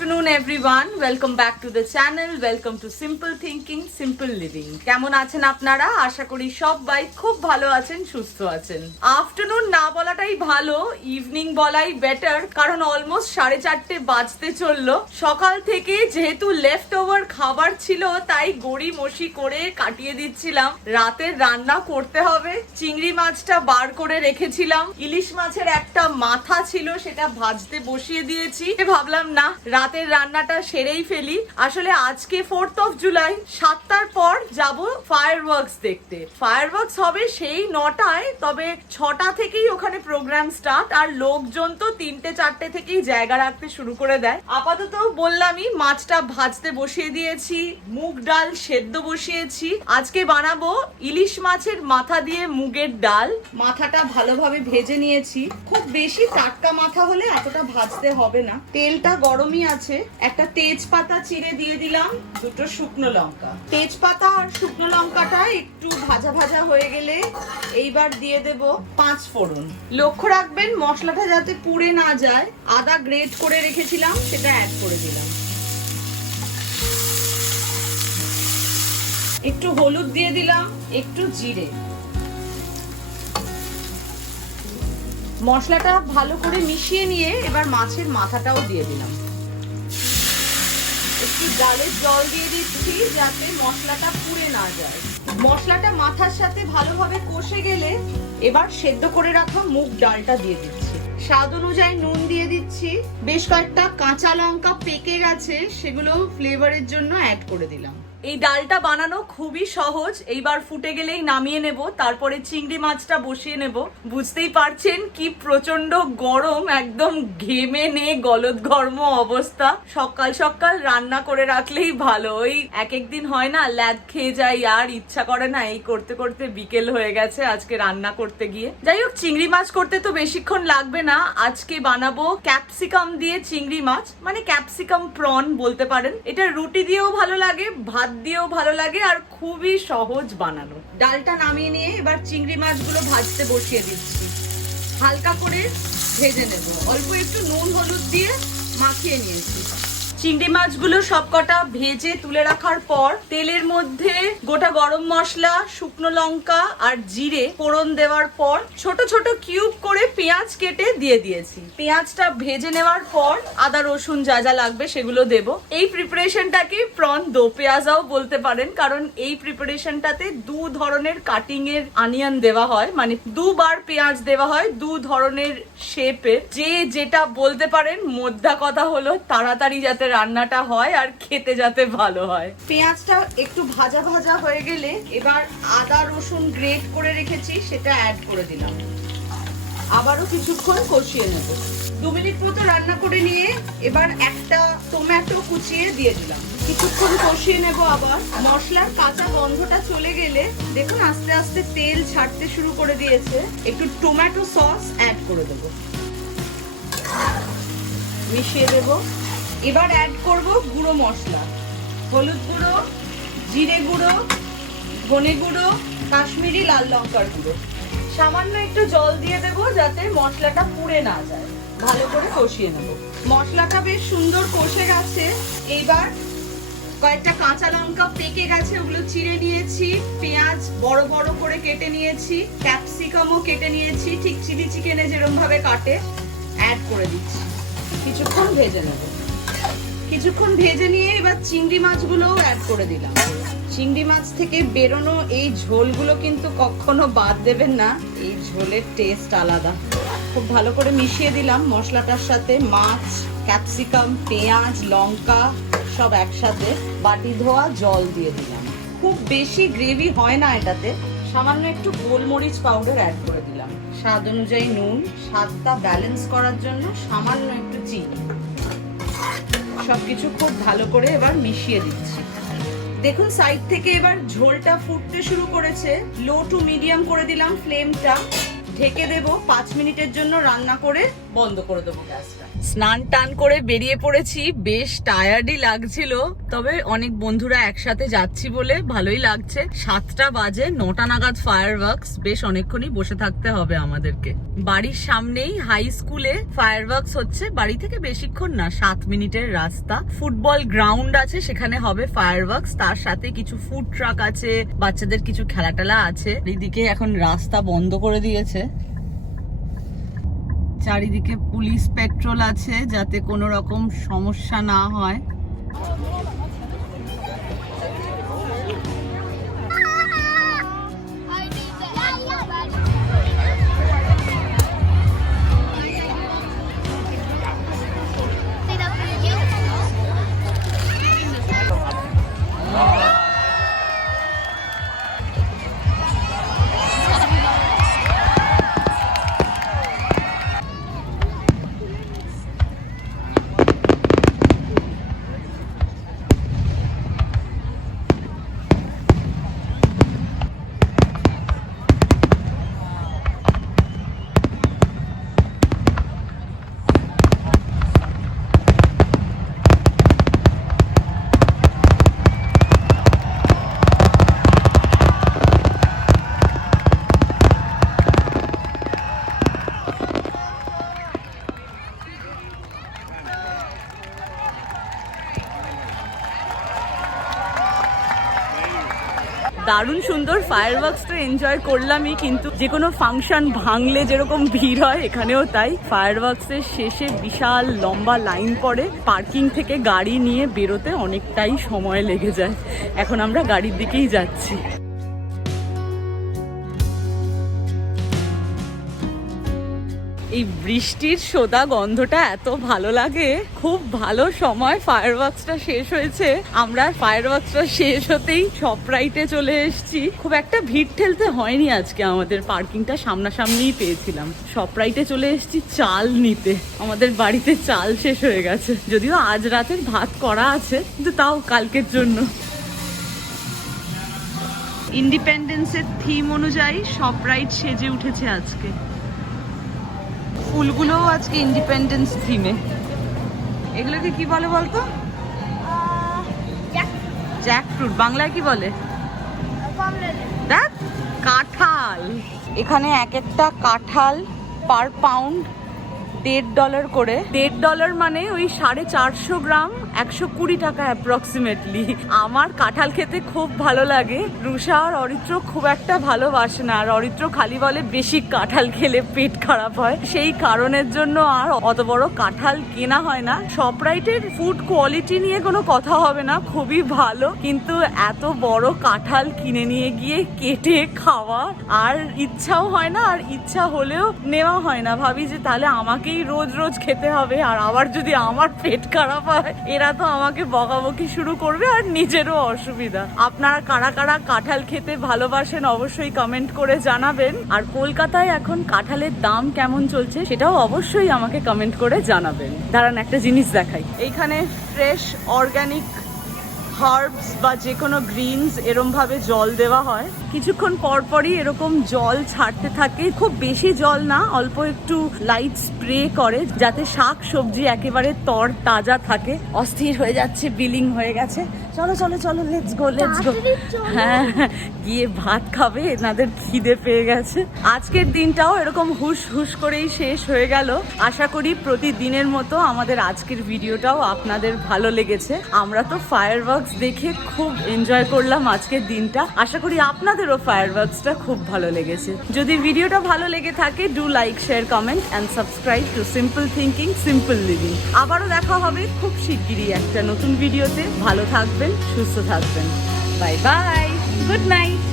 afternoon everyone, welcome back to the channel, welcome to Simple Thinking, Simple Living. কেমন আছেন আপনারা? আশা করি সবাই খুব ভালো আছেন, সুস্থ আছেন। আফটারনুন না বলাটাই ভালো, ইভিনিং বলাই বেটার, কারণ অলমোস্ট 4:30 বাজতে চললো। সকাল থেকে যেহেতু লেফট ওভার খাবার ছিল তাই গড়ি মশি করে কাটিয়ে দিচ্ছিলাম। রাতের রান্না করতে হবে, চিংড়ি মাছটা বার করে রেখেছিলাম, ইলিশ মাছের একটা মাথা ছিল সেটা ভাজতে বসিয়ে দিয়েছি। ভাবলাম না রাতের রান্নাটা সেরেই ফেলি। আসলে আজকে 4th of July, 7টার পর যাব ফায়ারওয়ার্কস দেখতে। ফায়ারওয়ার্কস হবে সেই 9টায়, তবে 6টা থেকেই ওখানে প্রোগ্রাম স্টার্ট, আর লোকজন তো 3টে-4টে থেকেই জায়গা রাখতে শুরু করে দেয়। আপাতত বললামই মাছটা ভাজতে বসিয়ে দিয়েছি, মুগ ডাল সেদ্ধ বসিয়েছি। আজকে বানাবো ইলিশ মাছের মাথা দিয়ে মুগের ডাল। মাথাটা ভালোভাবে ভেজে নিয়েছি, খুব বেশি টাটকা মাথা হলে এতটা ভাজতে হবে না। তেলটা গরমই আছে, একটা তেজপাতা চিড়ে দিয়ে দিলাম, দুটো শুকনো লঙ্কা। তেজপাতা আর শুকনো লঙ্কাটা একটু ভাজা ভাজা হয়ে গেলে এইবার দিয়ে দেব 5 ফোড়ন। লক্ষ্য রাখবেন মশলাটা যাতে পুড়ে না যায়। আদা গ্রেট করে রেখেছিলাম সেটা অ্যাড করে দিলাম। একটু হলুদ দিয়ে দিলাম, একটু জিরে। মশলাটা ভালো করে মিশিয়ে নিয়ে এবার মাছের মাথাটাও দিয়ে দিলাম। একটু ডালের জল দিয়ে দিচ্ছি যাতে মশলাটা পুড়ে না যায়। মশলাটা মাথার সাথে ভালোভাবে কষে গেলে এবার সেদ্ধ করে রাখা মুগ ডালটা দিয়ে দিচ্ছি। স্বাদ অনুযায়ী নুন দিয়ে দিচ্ছি। বেশ কয়েকটা কাঁচা লঙ্কা পেকে গেছে, সেগুলো ফ্লেভারের জন্য অ্যাড করে দিলাম। এই ডালটা বানানো খুবই সহজ। এইবার ফুটে গেলেই নামিয়ে নেব, তারপরে চিংড়ি মাছটা বসিয়ে নেব। বুঝতেই পারছেন কি প্রচন্ড গরম, একদম ঘেমে নে গলদঘর্ম অবস্থা। সকাল সকাল রান্না করে রাখলেই ভালো। ওই এক একদিন হয় না ল্যাদ খেয়ে যাই, আর ইচ্ছা করে না, এই করতে করতে বিকেল হয়ে গেছে আজকে রান্না করতে গিয়ে। যাই হোক, চিংড়ি মাছ করতে তো বেশিক্ষণ লাগবে না। আজকে বানাবো ক্যাপসিকাম দিয়ে চিংড়ি মাছ, মানে ক্যাপসিকাম প্রন বলতে পারেন। এটা রুটি দিয়েও ভালো লাগে, ভাত দিয়েও ভালো লাগে, আর খুবই সহজ বানানো। ডালটা নামিয়ে নিয়ে এবার চিংড়ি মাছগুলো ভাজতে বসিয়ে দিচ্ছি। হালকা করে ভেজে নেব, অল্প একটু নুন হলুদ দিয়ে মাখিয়ে নিয়েছি। চিংড়ি মাছগুলো সবকটা ভেজে তুলে রাখার পর তেলের মধ্যে গোটা গরম মশলা, শুকনো লঙ্কা আর জিরে ফোড়ন দেওয়ার পর ছোট ছোট কিউব করে পেঁয়াজ কেটে দিয়ে দিয়েছি। পেঁয়াজটা ভেজে নেওয়ার পর আদা রসুন যা যা লাগবে সেগুলো দেব। এই প্রিপারেশনটাকে প্রন দো পেঁয়াজাও বলতে পারেন, কারণ এই প্রিপারেশনটাতে 2 ধরনের কাটিং এর অনিয়ন দেওয়া হয়, মানে 2বার পেঁয়াজ দেওয়া হয় 2 ধরনের শেপের। যে যেটা বলতে পারেন, মোদ্দা কথা হলো তাড়াতাড়ি যাতে রান্নাটা হয় আর খেতে যাতে ভালো হয়। পেঁয়াজটা একটু ভাজা ভাজা হয়ে গেলে এবার আদা রসুন গ্রেট করে রেখেছি সেটা অ্যাড করে দিলাম। আবারও কিছুক্ষণ কষিয়ে নেব। 2 মিনিট মতো রান্না করে নিয়ে এবার একটা টমেটো কুচিয়ে দিয়ে দিলাম। কিছুক্ষণ কষিয়ে নেব আবার। মশলার কাঁচা গন্ধটা চলে গেলে দেখুন আস্তে আস্তে তেল ছাড়তে শুরু করে দিয়েছে। একটু টমেটো সস অ্যাড করে দেব, মিশিয়ে দেব। এবার অ্যাড করব গুঁড়ো মশলা, হলুদ গুঁড়ো, জিরে গুঁড়ো, ধনে গুঁড়ো, কাশ্মীরি লাল লঙ্কার গুঁড়ো। সামান্য একটু জল দিয়ে দেব যাতে মশলাটা পুড়ে না যায়। ভালো করে কষিয়ে নেব। মশলাটা বেশ সুন্দর কষে গেছে। এবার কয়েকটা কাঁচা লঙ্কা পেকে গেছে, ওগুলো চিড়ে নিয়েছি। পেঁয়াজ বড় বড় করে কেটে নিয়েছি, ক্যাপসিকামও কেটে নিয়েছি, ঠিক চিলি চিকেনে যেরকম ভাবে কাটে অ্যাড করে দিচ্ছি। কিছুক্ষণ ভেজে নেব। কিছুক্ষণ ভেজে নিয়ে এবার চিংড়ি মাছগুলোও অ্যাড করে দিলাম। চিংড়ি মাছ থেকে বেরোনো এই ঝোলগুলো কিন্তু কখনো বাদ দেবেন না, এই ঝোলের টেস্ট আলাদা। খুব ভালো করে মিশিয়ে দিলাম মশলাটার সাথে। মাছ, ক্যাপসিকাম, পেঁয়াজ, লঙ্কা সব একসাথে। বাটি ধোয়া জল দিয়ে দিলাম। খুব বেশি গ্রেভি হয় না এটাতে। সামান্য একটু গোলমরিচ পাউডার অ্যাড করে দিলাম। স্বাদ অনুযায়ী নুন, স্বাদটা ব্যালেন্স করার জন্য সামান্য একটু চিনি। সবকিছু খুব ভালো করে এবার মিশিয়ে দিচ্ছি। দেখুন সাইড থেকে এবার ঝোলটা ফুটতে শুরু করেছে। লো টু মিডিয়াম করে দিলাম ফ্লেমটা। ঢেকে দেবো, 5 মিনিটের জন্য রান্না করে বন্ধ করে দেবো গ্যাসটা। স্নান টান করে বেরিয়ে পড়েছি, বেশ টায়ার্ডই লাগছিল, তবে অনেক বন্ধুরা একসাথে যাচ্ছি বলে ভালোই লাগছে। 7টা বাজে, 9টা নাগাদ ফায়ার ওয়ার্কস, বেশ অনেকক্ষণই বসে থাকতে হবে আমাদেরকে। বাড়ির সামনেই হাই স্কুলে ফায়ার ওয়ার্কস হচ্ছে, বাড়ি থেকে বেশিক্ষণ না, 7 মিনিটের রাস্তা। ফুটবল গ্রাউন্ড আছে, সেখানে হবে ফায়ার ওয়ার্কস, তার সাথে কিছু ফুড ট্রাক আছে, বাচ্চাদের কিছু খেলা টেলা আছে। এইদিকে এখন রাস্তা বন্ধ করে দিয়েছে, চারিদিকে পুলিশ পেট্রোল আছে যাতে কোনো রকম সমস্যা না হয়। দারুণ সুন্দর ফায়ার ওয়ার্কসটা এনজয় করলামই, কিন্তু যে কোনো ফাংশন ভাঙলে যেরকম ভিড় হয় এখানেও তাই। ফায়ার ওয়ার্কসের শেষে বিশাল লম্বা লাইন পড়ে, পার্কিং থেকে গাড়ি নিয়ে বেরোতে অনেকটাই সময় লেগে যায়। এখন আমরা গাড়ির দিকেই যাচ্ছি। এই বৃষ্টির সোদা গন্ধটা এত ভালো লাগে, খুব ভালো সময় ফায়ার ওয়ার্কসটা শেষ হয়েছে। আমরা ফায়ার ওয়ার্কসটা শেষ হতেই শপরাইটে চলে এসেছি। খুব একটা ভিড় ঠেলতে হয়নি আজকে, আমাদের পার্কিংটা সামনাসামনিই পেয়েছিলাম। শপরাইটে চলে এসেছি চাল নিতে, আমাদের বাড়িতে চাল শেষ হয়ে গেছে, যদিও আজ রাতের ভাত করা আছে, কিন্তু তাও কালকের জন্য। ইন্ডিপেন্ডেন্সের থিম অনুযায়ী শপরাইট সেজে উঠেছে আজকে, ফুলগুলোও আজকে ইন্ডিপেন্ডেন্স থিমে। এগুলোকে কি বলে বলতো? জ্যাকফ্রুট। বাংলায় কি বলে? দেখ, কাঁঠাল। এখানে এক একটা কাঁঠাল পার পাউন্ড $1.5 করে। $1.5 মানে ওই 450 গ্রাম 120 টাকা অ্যাপ্রক্সিমেটলি। আমার কাঁঠাল খেতে খুব ভালো লাগে, রুষা আর অরিত্র খুব একটা ভালোবাসে না, আর অরিত্র খালি বলে বেশি কাঁঠাল খেলে পেট খারাপ হয়, সেই কারণের জন্য আর অত বড় কাঁঠাল কেনা হয় না। শপরাইটের ফুড কোয়ালিটি নিয়ে কোনো কথা হবে না, খুবই ভালো, কিন্তু এত বড় কাঁঠাল কিনে নিয়ে গিয়ে কেটে খাওয়া আর ইচ্ছাও হয় না, আর ইচ্ছা হলেও নেওয়া হয় না। ভাবি যে তাহলে আমাকেই রোজ রোজ খেতে হবে, আর আবার যদি আমার পেট খারাপ হয় এরা তো আমাকে বকাবকি শুরু করবে, আর নিজেরও অসুবিধা। আপনারা কারা কারা কাঁঠাল খেতে ভালোবাসেন অবশ্যই কমেন্ট করে জানাবেন, আর কলকাতায় এখন কাঁঠালের দাম কেমন চলছে সেটাও অবশ্যই আমাকে কমেন্ট করে জানাবেন। দাঁড়ান একটা জিনিস দেখাই, এইখানে ফ্রেশ অর্গানিক হার্বস বা যে কোনো গ্রিনস এরম ভাবে জল দেওয়া হয়, কিছুক্ষণ পরপরই এরকম জল ছাড়তে থাকে, খুব বেশি জল না, অল্প একটু লাইট স্প্রে করে যাতে শাক সবজি একেবারে তর তাজা থাকে। অস্থির হয়ে যাচ্ছে, বিলিং হয়ে গেছে, চলো চলো চলো, লেটস গো লেটস গো। হ্যাঁ, গিয়ে ভাত খাবে, এনাদের খিদে পেয়ে গেছে। আজকের দিনটাও এরকম হুশ হুশ করেই শেষ হয়ে গেল। আশা করি প্রতিদিনের মতো আমাদের আজকের ভিডিওটাও আপনাদের ভালো লেগেছে। আমরা তো ফায়ার ওয়ার্কস দেখে খুব এনজয় করলাম আজকের দিনটা, আশা করি আপনাদেরও ফায়ার ওয়ার্কসটা খুব ভালো লেগেছে। যদি ভিডিওটা ভালো লেগে থাকে, do like, share, comment and subscribe to simple thinking simple living. আবারও দেখা হবে খুব শিগগিরই একটা নতুন ভিডিওতে। ভালো থাকবেন, সুস্থ থাকবেন, বাই বাই, গুড নাইট।